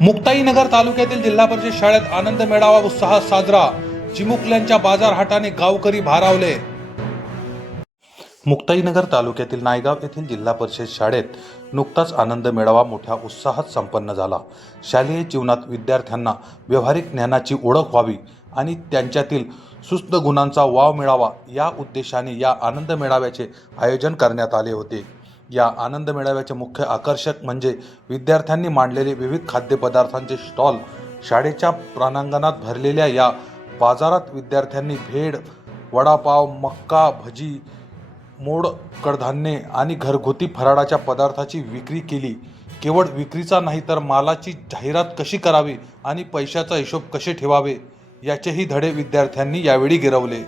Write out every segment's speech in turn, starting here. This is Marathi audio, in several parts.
मुक्ताईनगर तालुक्यातील जिल्हा परिषद शाळेत आनंद मेळावा उत्साहात साजरा। चिमुकल्यांच्या बाजार हाटाने गावकरी भारावले। मुक्ताईनगर तालुक्यातील नायगाव येथील जिल्हा परिषद शाळेत नुकताच आनंद मेळावा मोठ्या उत्साहात संपन्न झाला। शालेय जीवनात विद्यार्थ्यांना व्यावहारिक ज्ञानाची ओळख व्हावी आणि त्यांच्यातील सुस्त गुणांचा वाव मिळावा या उद्देशाने या आनंद मेळाव्याचे आयोजन करण्यात आले होते। या आनंद मेळाव्याचे मुख्य आकर्षक म्हणजे विद्यार्थ्यांनी मांडलेले विविध खाद्यपदार्थांचे स्टॉल। शाळेच्या प्रांगणात भरलेल्या या बाजारात विद्यार्थ्यांनी भेळ, वडापाव, मक्का भजी, मोड कडधान्ये आणि घरगुती फराळाच्या पदार्थाची विक्री केली। केवळ विक्रीचा नाही तर मालाची जाहिरात कशी करावी आणि पैशाचा हिशोब कसे ठेवावे याचेही धडे विद्यार्थ्यांनी यावेळी गिरवले।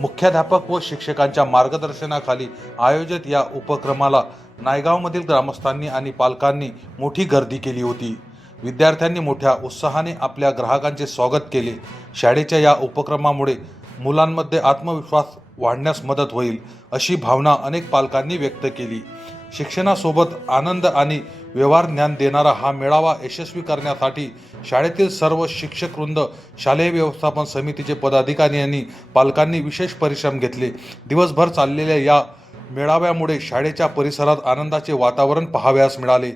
मुख्याध्यापक व शिक्षकांच्या मार्गदर्शनाखाली आयोजित या उपक्रमाला नायगावमधील ग्रामस्थांनी आणि पालकांनी मोठी गर्दी केली होती। विद्यार्थ्यांनी मोठ्या उत्साहाने आपल्या ग्राहकांचे स्वागत केले। शाळेच्या या उपक्रमामुळे मुलांमध्ये आत्मविश्वास वाढण्यास मदत होईल अशी भावना अनेक पालकांनी व्यक्त केली। शिक्षणासोबत आनंद आणि व्यवहार ज्ञान देणारा हा मेळावा यशस्वी करण्यासाठी शाळेतील सर्व शिक्षकवृंद, शालेय व्यवस्थापन समितीचे पदाधिकारी आणि पालकांनी विशेष परिश्रम घेतले। दिवसभर चाललेल्या या मेळाव्यामुळे शाळेच्या परिसरात आनंदाचे वातावरण पाहावयास मिळाले।